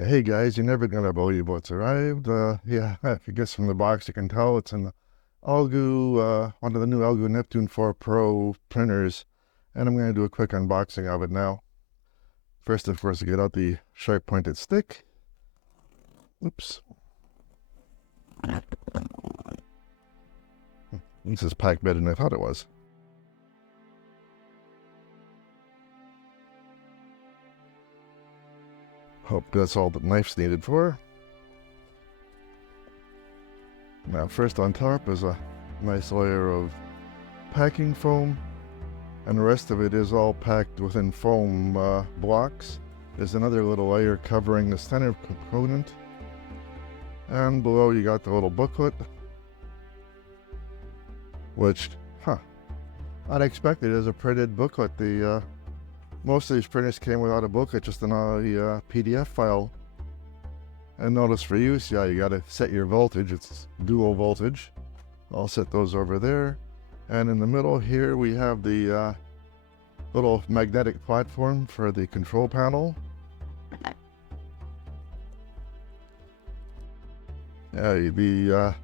Hey guys, you're never gonna believe what's arrived. Yeah, I guess from the box you can tell it's an Elegoo, one of the new Elegoo Neptune 4 Pro printers, and I'm gonna do a quick unboxing of it now. First, of course, I get out the sharp pointed stick. Oops. This is packed better than I thought it was. Hope that's all the knife's needed for. Now, first on top is a nice layer of packing foam, and the rest of it is all packed within foam blocks. There's another little layer covering the center component, and below you got the little booklet, which, unexpected is a printed booklet. Most of these printers came without a booklet, just in a PDF file. And notice for use, yeah, you gotta set your voltage. It's dual voltage. I'll set those over there. And in the middle here, we have the little magnetic platform for the control panel. The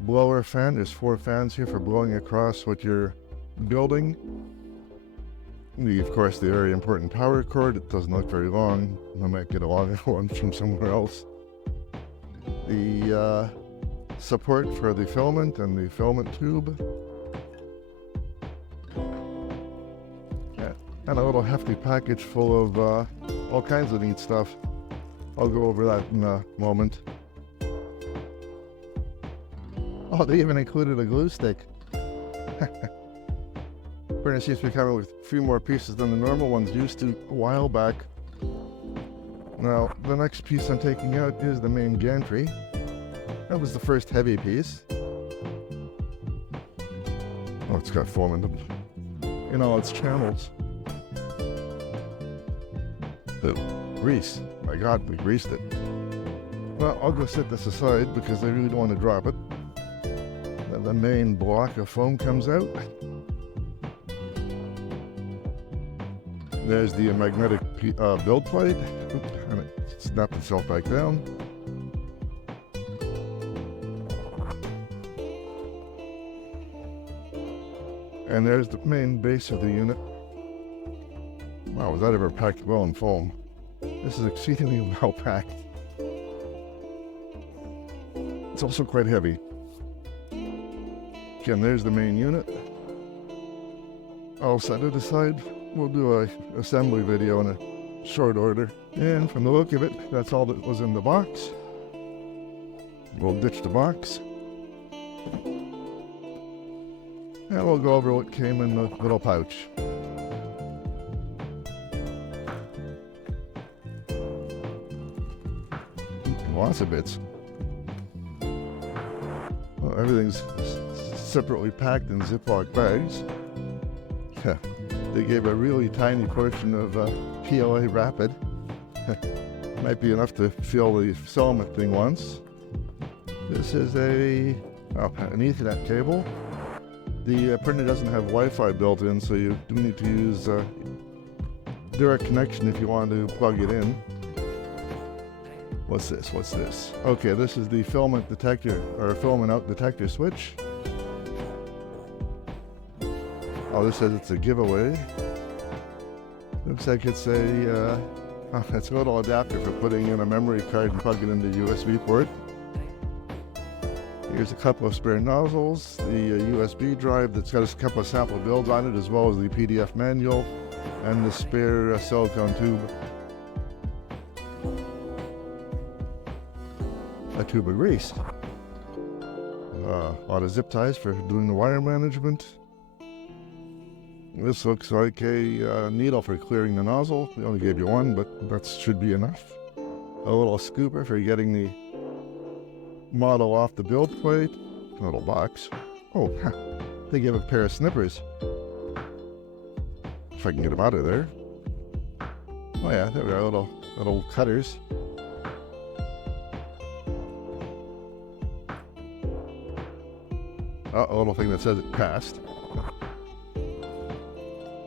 blower fan, there's 4 fans here for blowing across what you're building. Of course, the very important power cord. It doesn't look very long. I might get a longer one from somewhere else. The support for the filament and the filament tube. And a little hefty package full of all kinds of neat stuff. I'll go over that in a moment. Oh, they even included a glue stick. Printer seems to be coming with a few more pieces than the normal ones used to a while back. Now, the next piece I'm taking out is the main gantry. That was the first heavy piece. Oh, it's got foam in all its channels. The grease. My God, we greased it. Well, I'll go set this aside because I really don't want to drop it. Then the main block of foam comes out. There's the magnetic build plate, and it snapped itself back down. And there's the main base of the unit. Wow, was that ever packed well in foam? This is exceedingly well packed. It's also quite heavy. Again, there's the main unit. I'll set it aside. We'll do an assembly video in a short order. And from the look of it, that's all that was in the box. We'll ditch the box. And we'll go over what came in the little pouch. Lots of bits. Well, everything's separately packed in Ziploc bags. They gave a really tiny portion of PLA Rapid. Might be enough to fill the filament thing once. This is an Ethernet cable. The printer doesn't have Wi-Fi built in, so you do need to use direct connection if you want to plug it in. What's this? Okay, this is the filament detector, or filament out detector switch. Oh, this says it's a giveaway. Looks like it's it's a little adapter for putting in a memory card and plugging it into the USB port. Here's a couple of spare nozzles, the USB drive that's got a couple of sample builds on it, as well as the PDF manual, and the spare silicone tube. A tube of grease. A lot of zip ties for doing the wire management. This looks like a needle for clearing the nozzle. We only gave you one, but that should be enough. A little scooper for getting the model off the build plate. A little box. Oh, they gave a pair of snippers. If I can get them out of there. Oh yeah, there we are, little cutters. Oh, a little thing that says it passed.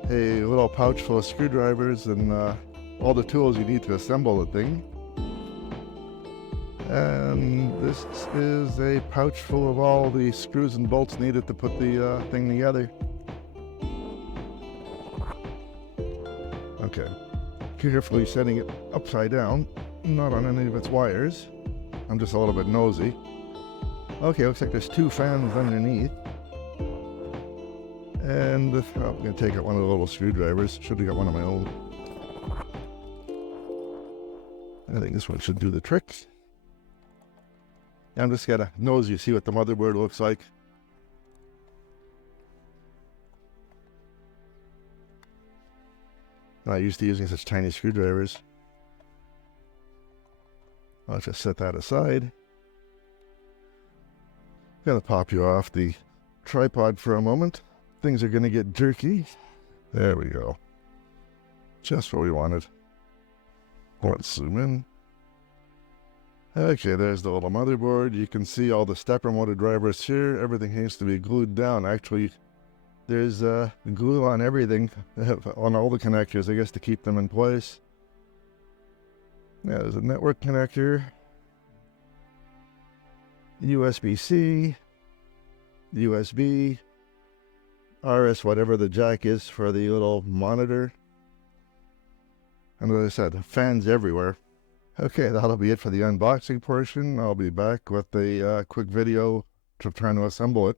A little pouch full of screwdrivers and all the tools you need to assemble the thing. And this is a pouch full of all the screws and bolts needed to put the thing together. Okay, carefully setting it upside down, not on any of its wires. I'm just a little bit nosy. Okay, looks like there's 2 fans underneath. And I'm going to take out one of the little screwdrivers. Should have got one of my own. I think this one should do the trick. I'm just going to nosy to see what the motherboard looks like. I'm not used to using such tiny screwdrivers. I'll just set that aside. I'm going to pop you off the tripod for a moment. Things are going to get jerky. There we go. Just what we wanted. Let's zoom in. Okay, there's the little motherboard. You can see all the stepper motor drivers here. Everything needs to be glued down. Actually, there's glue on everything, on all the connectors, I guess, to keep them in place. Yeah, there's a network connector, USB-C, USB, RS, whatever the jack is for the little monitor. And as I said, fans everywhere. Okay, that'll be it for the unboxing portion. I'll be back with a quick video to try to assemble it.